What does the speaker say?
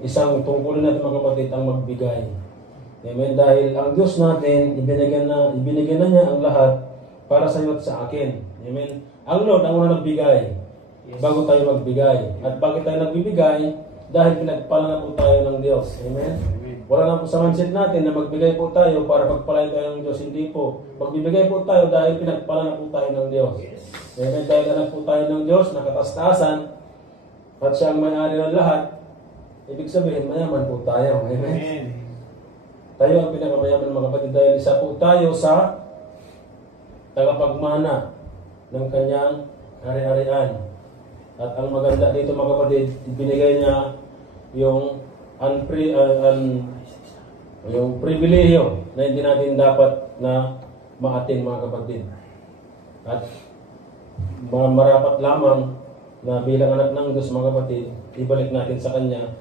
Isang tungkulin natin mga kapatid ang magbigay. Amen. Dahil ang Diyos natin, ibinigyan na niya ang lahat para sa iyo at sa akin. Amen. Ang Lord ang una nagbigay bago tayo magbigay. At bakit tayo nagbibigay? Dahil pinagpala na po tayo ng Diyos. Amen. Wala na po sa mindset natin na magbigay po tayo para pagpalain tayo ng Diyos. Hindi po. Magbibigay po tayo dahil pinagpala na po tayo ng Diyos. Amen. Dahil anak po tayo ng Diyos, nakataas-taasan, at siya ang may-ari ng lahat. Ibig sabihin, mayaman po tayo. Amen. Amen. Tayo ang pinakamayaman mga kapatid dahil isa po tayo sa tagapagmana ng kanyang hari-harian. At ang maganda dito mga kapatid, ibinigay niya yung yung pribilehiyo na hindi natin dapat na maatin mga kapatid. At marapat lamang na bilang anak ng Diyos mga kapatid, ibalik natin sa Kanya